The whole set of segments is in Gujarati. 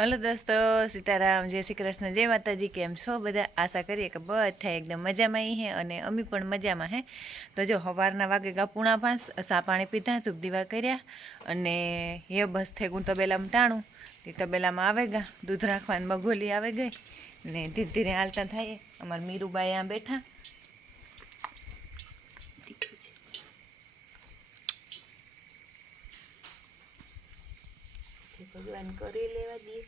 હલો દોસ્તો, સીતારામ, જય શ્રી કૃષ્ણ, જય માતાજી, કેમ છો? બધા આશા કરીએ કે બધા એકદમ મજામાં હે અને અમે પણ મજામાં હે. તો જો સવારના વાગે ગાપુણા પૂણા પાંચ સા પાણી પીધા, ધૂપ દીવા કર્યા અને એ બસ થેગું તબેલામાં ટાણું. તે તબેલામાં આવે ગા, દૂધ રાખવાની બગોલી આવે ગઈ ને ધીરે ધીરે હાલતા થાય અમારા મીરુબાઈ આ બેઠા. ભગવાન કરી લેવા દઈએ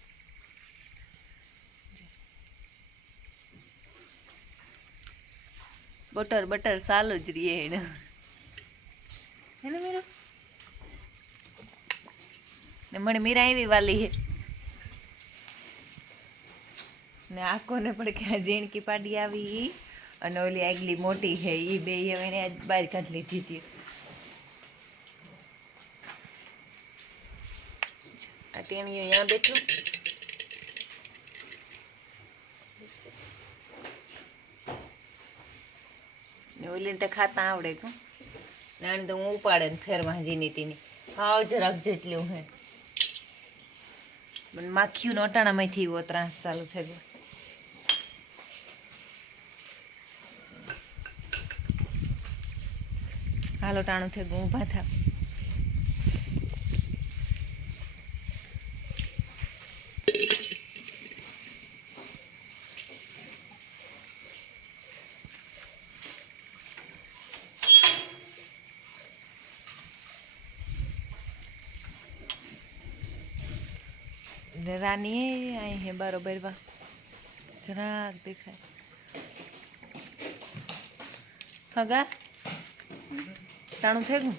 બટર બટર સાલો જ રહીએ એને. ને મીરા? ને મને મીરા એવી વાલી હે. ને આખોને પણ કે જેણકી પાડી આવી. અને ઓલી આગલી મોટી છે એ બે હવે એને આજ બહાર કાઢી લીધી હતી. આ ટેણીઓ અહીંયા બેઠું. ઓલીને તો ખાતા આવડે તું નાની તો હું ઉપાડે ને ફેરમાં જીની તીની. હાવ જરાક જેટલું હે. મને માખીયું નોટાણામાંથી એવો ત્રાસ ચાલુ થઈ ગયો. હાલો ટાણું થઈ ગયું. ઊભા થાવ ને રાની એ અહીં હે બરોબર વા. જરાક દેખાય. હગા? તાણું થઈ ગયું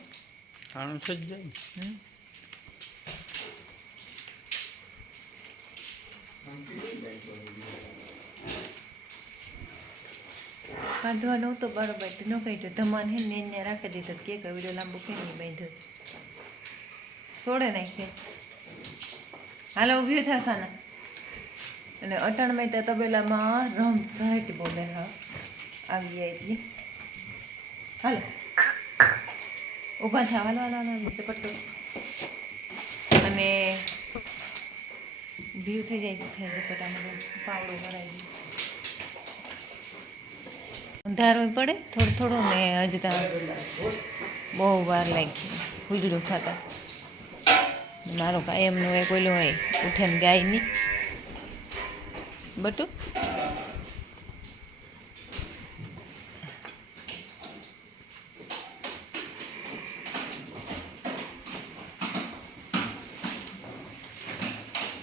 તાણું થઈ જ જાય. બાંધવા નહોતો બરોબર ન કહી ધમાન હે ને રાખી દીધો. કે કે વીડિયો લાંબો કઈ નહીં બાંધ્યો? છોડે નાખે. હાલો ઊભી થશે અને અટણ ત્યાં તબેલામાં રમ સહેટ બોલે, હા. આવી આવી એટલી હાલો. ઊભા થા, હાલો હાલો હાલો નીચે પટકો અને ભીવ થઈ જાય થઈ જાય પટામાં પાવડો ભરાઈ અંધારો પડે, થોડું થોડું ને હજતા બહુ વાર લાગી ઉજળું થતા. મારો કાયમનો એક ઓલો હોય ઉઠે ને ગાય નહીં બટુ.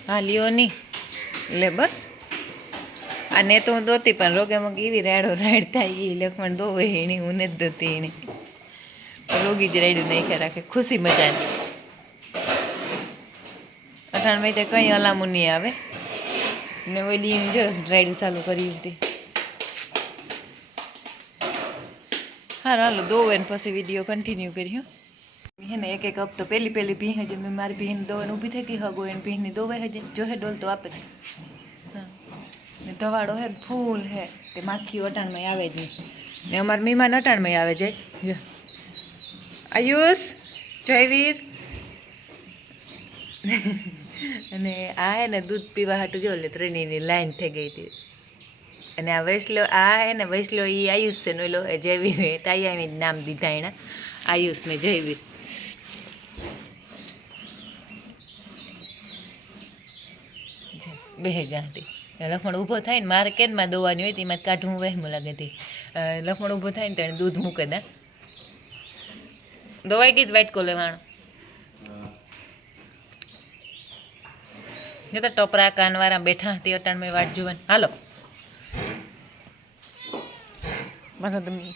હા, લ્યો નહીં એટલે બસ. અને તો હું દોતી, પણ રોગામાં કેવી રાડો રાડ થાય એ લખમણ દોવે એની હું નથી દોતી એની રોગી જ રાડ્યું નાખ્યા રાખે, ખુશી મજાની. અઠાણ મહિને કંઈ અલામું નહીં આવે. ને ઓલી એમ જો રાઈડ ચાલુ કરી હતી હારું, હાલો, દોવે ને પછી વીડિયો કન્ટિન્યુ કર્યો હે. એક એક હપ્તો પહેલી પહેલી ભીહ હજી, મેં મારી ભીહની દોવાને ઊભી થઈ ગઈ, હગો એને ભીહની દોવે હજે. જો હે, ડોલ તો આપે ને ધવાડો હે ફૂલ હે. તે માખી અટાણમાં આવે જ નહીં. ને અમારા મહેમાન અટાણમાં આવે જાય. આયુષ, જયવીર. અને આ હે ને દૂધ પીવા હાટું જો એટલે ત્રણેયની લાઈન થઈ ગઈ હતી. અને આ વૈસલો આ હે ને વૈસલો એ આયુષ છે ને ઓલો એ જયવીર હે તાયામી જ નામ દીધા એના. આયુષ ને જયવીર બે ગાંધી. લખમણ ઊભો થાય ને મારે કેનમાં દોવાની હોય તેમાં કાઢવું વહેમ લાગે હતી લખમણ ઊભો થાય ને તેને દૂધ મૂકે દે. દોવાઈ ગઈ જ વાટકો લેવાનો? ને તો ટોપરા કાનવારા બેઠા હતી અટાણ મેં વાટ જોવાની. હાલો. બસ તમે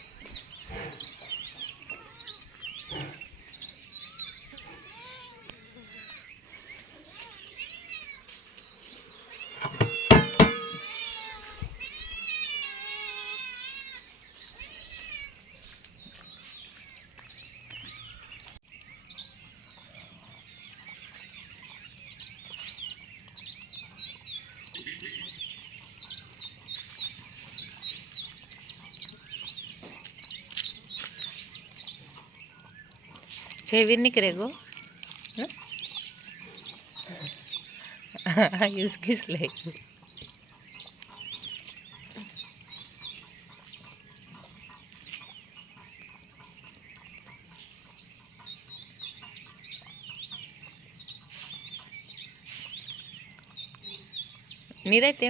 જયવીર નીકળે ગો હં? આયુષ કિસ લે નિરાતે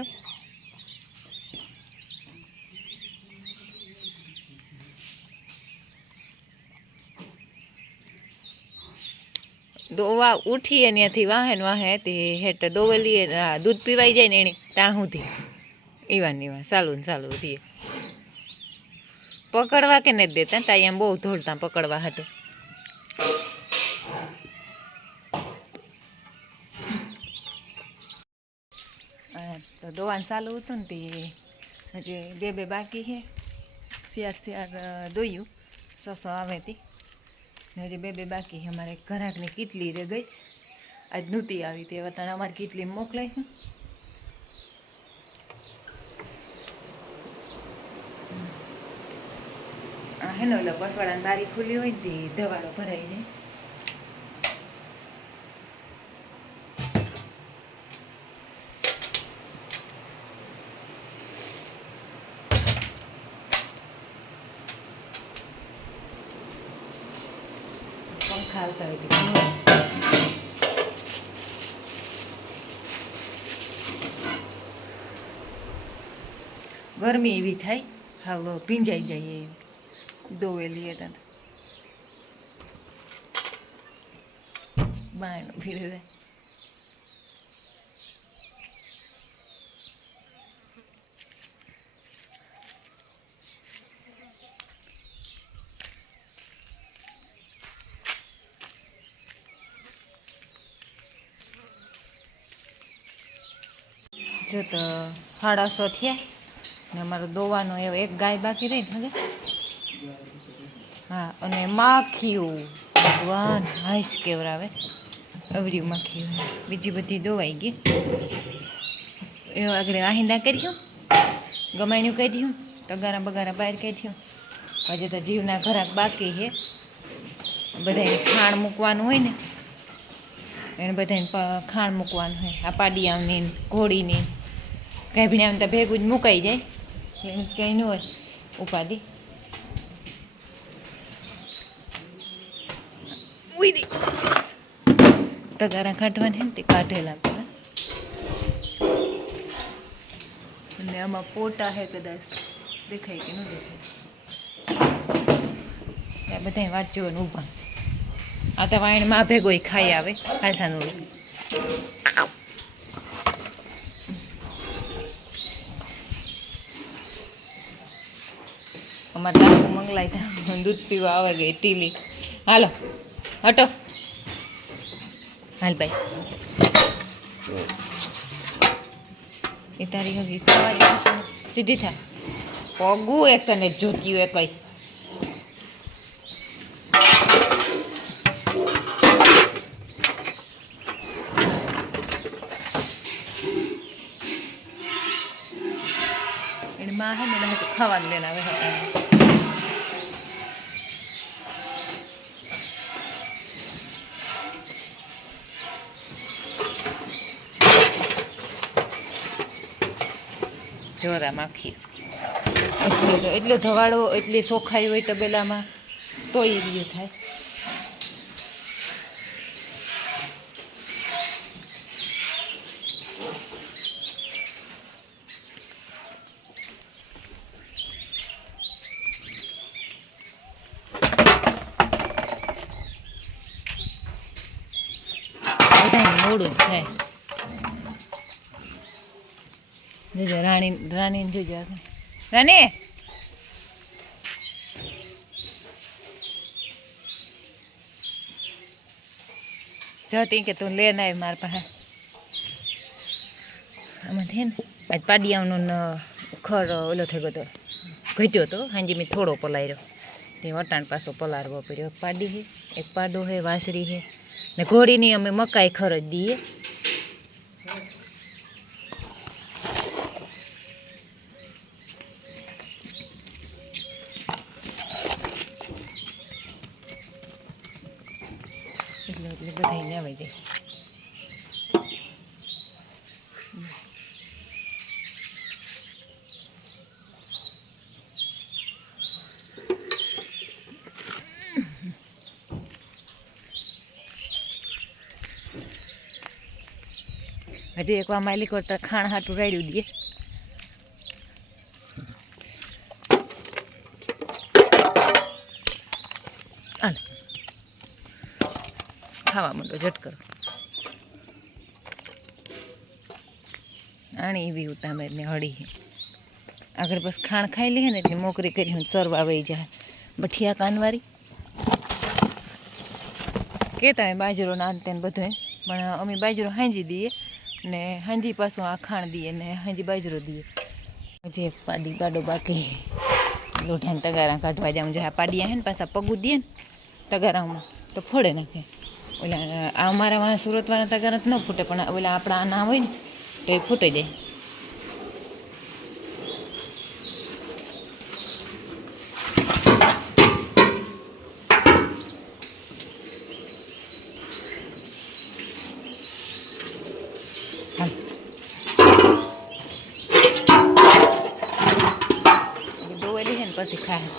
દોવા ઉઠીએ ત્યાંથી વાહન વાહે તે હેઠ દોવલીએ દૂધ પીવાઈ જાય ને એને, ત્યાં સુધી. ઈવાન ઈવાન, ચાલુ ને ચાલુ રહીએ પકડવા કે નથી દેતા, ત્યાં એમ બહુ ધોળતા પકડવા હતું તો દોવાનું ચાલુ હતું ને તે હજી બે બે બાકી છે. શિયાર શિયાર દોયું. સસો આવે તી. ને હજી બે બે બાકી અમારે ઘરાકની કીટલી રે ગઈ. આજ નહોતી આવી તે વતન. અમારી કીટલી મોકલાઈ છે. હેનો એટલે પસવાડાની બારી ખુલ્લી હોય ને ધવાડો ભરાઈ જાય પંખા હાલતા હોય તે ગરમી એવી થાય હાવ ભીંજાઈ જઈએ એવી દોવેલી હતા બાણ ભીડે જાય જો તો સાડાસો થયા. ને અમારો દોવાનો એવો એક ગાય બાકી રહી ને હા, અને માખીયું ભગવાન, હાઈસ કેવરાવે. અવરી માખી બીજી બધી દોવાઈ ગઈ. એ આગળ આહિંદા કર્યું ગમાણ્યું કાઢ્યું તગારા બગારા બહાર કાઢ્યું હજી તો જીવના ઘરાક બાકી છે. બધાને ખાણ મૂકવાનું હોય ને. એને બધાને ખાણ મૂકવાનું હોય. આ પાડિયાની ઘોડીની ગાભીને આમ તો ભેગું જ મુકાઈ જાય. કંઈ ન હોય. ઉપાધિ તગારા કાઢવાની તે કાઢેલા પેલા અને આમાં પોટા હે કદાચ. દેખાય કે ન દેખાય. ત્યાં બધા વાંચ્યો ને ઊભા. આ તો વાયણમાં ભેગો ખાઈ આવે. હાસાનું અમારે ટાંકું મંગલાય દૂધ પીવા આવે ગઈ ટીલી. હાલો, હટો. હાલ ભાઈ. એ તારી હજી સીધી થા? પગું એક તને જોત્યું એ કઈ હે ને ખાવાનું લેના આવે જોરા માખી એટલે એટલો ધવાડો એટલી સોખાઈ હોય તબેલામાં તોય એ રહ્યું થાય બધાને મોડું જ થાય રાણી રાણીને જોજો. રાણી! જતી કે તું લે ના મારા પાસે. આમાં છે ને, આજ પાડિયાનો ખર ઓલો થઈ ગયો હતો ઘટ્યો હતો હાંજી મેં થોડો પલાર્યો તે વટાણ પાછો પલારવો પડ્યો. એક પાડી છે, એક પાડો છે, વાસળી છે. ને ઘોડીની અમે મકાઈ ખર જ દઈએ એટલે એટલે બધાને આવી જાય હજી એકવાર માલિક કરતા ખાણ હાટું રાડ્યું દઈએ. ખાવા માંડો ઝટકર આણી એવી ઉતામેર ને હળી આગળ બસ ખાણ ખાઈ લઈએ ને એટલે મોકરી કરી હું ચરવા વહી જાય. બઠિયા કાનવારી. કહેતા હોય બાજરો ના અંતે બધું પણ અમે બાજરો હાંજી દઈએ. ને હાંજી પાછું આ ખાણ દઈએ ને હાંજી બાજરો દઈએ જે પાડી પાડો બાકી. લોઢાને તગારા કાઢવા જાઉં. જો આ પાડીયા હે ને, પાછા પગું દઈએ ને, તગારામાં તો ફોડે નાખે. ઓલા, આ અમારા વાળા સુરતવાળા તગારા ન ફૂટે, પણ ઓલા આપણા આના હોય ને, તો એ ફૂટે જાય હાલ ડોવેલી છે ને પછી ખાય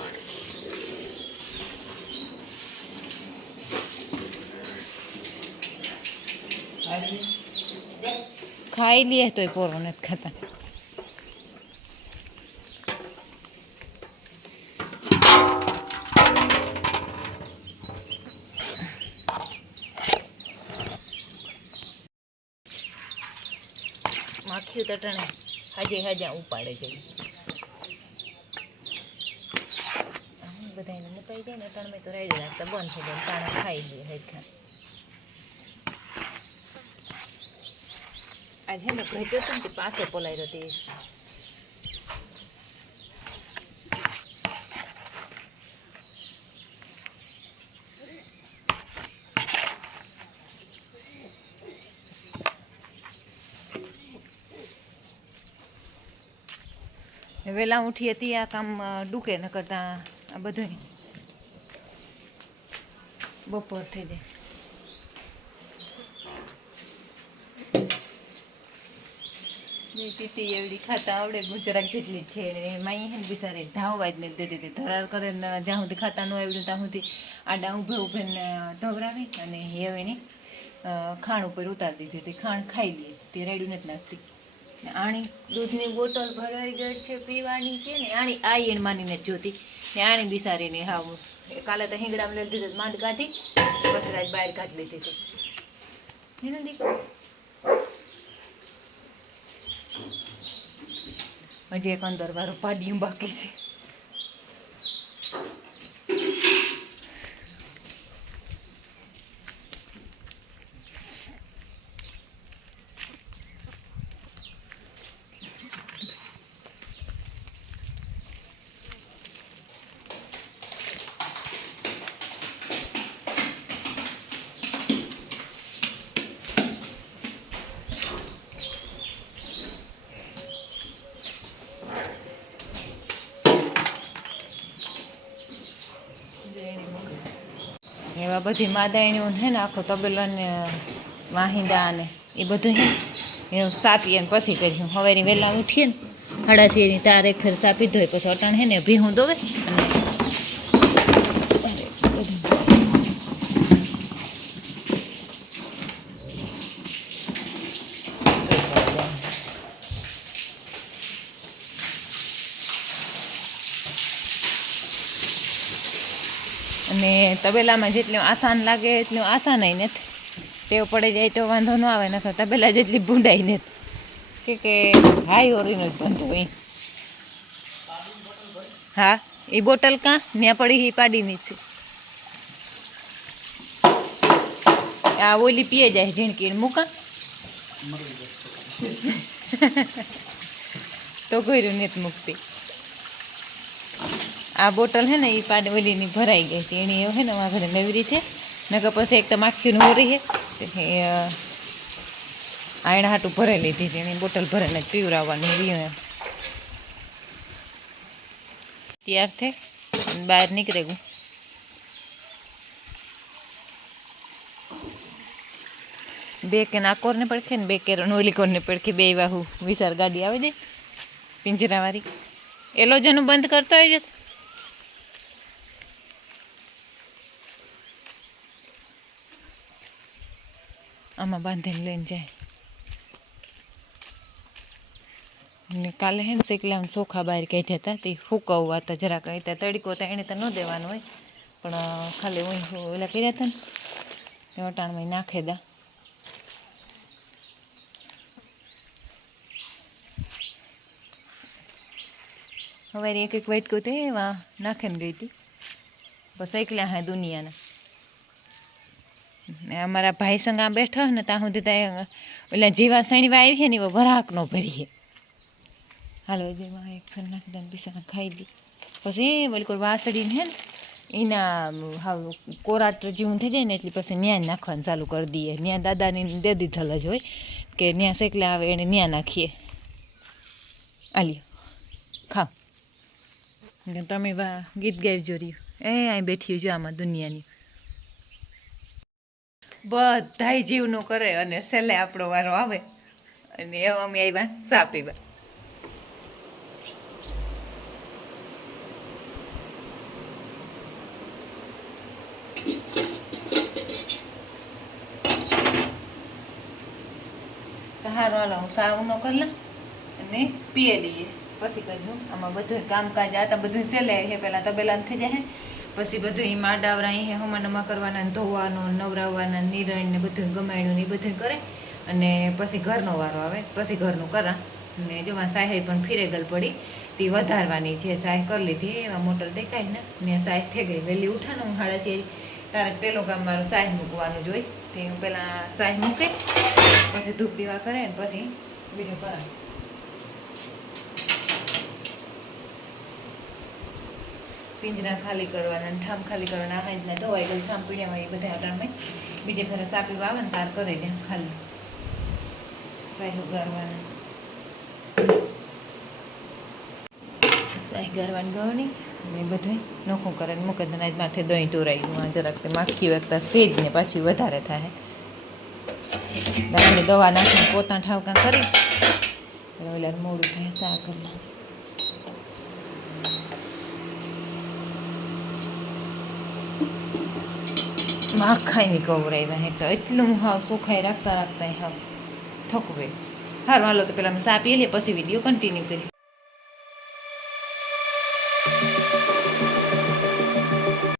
ખાઈ લઈએ તોય પોરો નથી ખાતા. માખીયું તટણે હાજે હાજા ઉપાડે જઈ બધાને મુકાઈ જાય ને ત્રણ મેં તો રાઈડ રાખતા બંધ થઈ જાય પાણી ખાઈ લે હેઠા આજે ને ભેટ્યો હતો ને પાસે પોલાઈ તે. વહેલા ઉઠી હતી આ કામ ડૂકે ન કરતા આ બધું બપોર થઈ જાય. પીતી એવડી ખાતા આવડે ગુજરાત જેટલી છે હે ને બિચારી ધાવવા જ નથી દેતી ધરાર કરે ને જ્યાં સુધી ખાતા ન આવડ્યું ત્યાં સુધી આડા ઊભે ઊભે ધવરાવી અને હેવીને ખાણ ઉપર ઉતારી દીધી હતી. ખાણ ખાઈ લે. તે રેડ્યું નથી નાખતી આણી દૂધની બોટલ ભરાઈ ગઈ છે પીવાની છે ને, આણી આઈ એણ માનીને જોતી. ને બિસારી બિસારીને હાવ. કાલે તો હિંગડામાં લઈ દીધું માંડ કાઢી, પછી રાત બહાર કાઢી લીધી હતી. એને દીકરો હજી એક અંદર વાળું પાડ્યું બાકી છે એવા બધી માદાયણીઓ હે ને, આખો તબેલો ને વાહિંદા એ બધું હે એનું સાપીએ ને પછી કરીશું હવેની વહેલા ઉઠીએ ને હડાસીની તારે ફેર સાપી ધોય પછી અટાણ હે ને ભીહું દોવે અને અને તબેલામાં જેટલું આસાન લાગે એટલું આસાન નથી. ટેવ પડી જાય તો વાંધો ન આવે નથી તબેલા જેટલી ભૂંડાઈ નથી કે કે હાઈ ઓરીનો જ ધંધો એ હા એ બોટલ કાં? ત્યાં પડી એ પાડીની છે. આ ઓલી પીએ જાય ઝીણકી મૂકા. તો કર્યું નથી મૂકતી. આ બોટલ હે ને એ પાડ ઓલીની ભરાઈ ગઈ હતી. એની હે ને આગળ નવી રીતે. નકર પછી એક તો માખીનું હોરી હે. આયણા હાટું ભરાઈ લીધી હતી. એની બોટલ ભરાઈને પીવરાવવાની રહ્યું એમ તૈયાર થઈ બહાર નીકળે ગયું. બે કે ના કોરને પડખે ને બે કે ઓલી કોરને પડખે. બે વાહુ વિશાળ ગાડી આવી દે. પિંજરાવાળી. એલો જેનું બંધ કરતો હોય છે? આમાં બાંધીને લઈને જાય. ને કાલે હે ને શેકલા ચોખા બહાર કાઢ્યા હતા, તે સુકવવા હતા જરાક ત્યાં તડકો તો એને તો ન દેવાનો હોય, પણ ખાલી હું ઓલા કર્યા હતા ને વટાણમાં નાખે દા. હવે એક એક વાટકો તે એવા નાખીને ગઈ હતી. બસ એકલા હા દુનિયાના. અમારા ભાઈ સંગ આ બેઠા ને ત્યાં સુધી ત્યાં ઓલા જીવા સણીવા આવી છે ને એવો વરાક નો ભરીએ. હાલો જેમાં એક ફેર નાખી દે બિસાના ખાઈ દી પછી બોલી કોઈ વાસળીને હે ને, એના હાવ કોરાટ જેવું થઈ જાય ને એટલે પછી ન્યા નાખવાનું ચાલુ કરી દઈએ. ન્યા દાદાની દે દીધેલ જ હોય કે ન્યા શેકલા આવે એને ન્યા નાખીએ. આલ્યો ને તમે વા ગીત ગાઈ જો રહ્યું. એ અહીં બેઠી જો આમાં દુનિયાની. બધાય જીવનું કરે અને છેલ્લે આપણો વારો આવે. અને એવા અમે આવ્યા ચા પીવા. હારું, હાલો, હું ચા ઊનો કરી અને પીએ લઈએ. પછી કરજો આમાં બધું કામકાજ આ તો બધું છેલ્લે છે. પહેલાં તબેલા થઈ જાય પછી બધું એ માડાવરા એ હમા નમા કરવાના ધોવાનું નવરાવવાના નિરણ ને બધું ગમાયણું ને એ બધું કરે. અને પછી ઘરનો વારો આવે. પછી ઘરનું કરા. ને જો સાહેબ સાહે પણ ફીરે ગલ પડી. તે વધારવાની છે. સાહ કરી લીધી એમાં મોટર દેખાય ને. ને સાહ થઈ ગઈ વહેલી ઉઠાને હું હાડા છે. તારે પેલું કામ મારું સાહેબ મૂકવાનું જોઈ. તે હું પહેલાં સાહ મૂકે. પછી ધૂપ પીવા કરે ને પછી બીજું કરા પિંજરા ખાલી કરવાના ને ઠામ ખાલી કરવાના, આ રીતના ધોવાઈ ગયું. ઠામ પીડ્યામાં એ બધા આટાણમાં બીજે ફરે સાપી વાવે ને તાર કરી દે ખાલી. સાહી ગારવાના સાહી ગારવાની ગવણી અને બધું નોખું કરે ને મૂકે આજ માથે દહીં ટોરાઈ ગયું. જરાક તે માખી એકતા સેજ ને પાછી વધારે થાય. દવા નાખીને પોતા ઠાવકા કરી. એટલે મોડું થાય સા કરી માખાઈ ગૌરાઈ હે તો એટલું હાવ સુખાઈ રાખતા રાખતા હાવ થકવે હારું હાલો તો પેલા અમે સા પી લઈએ પછી વીડિયો કન્ટિન્યુ કરી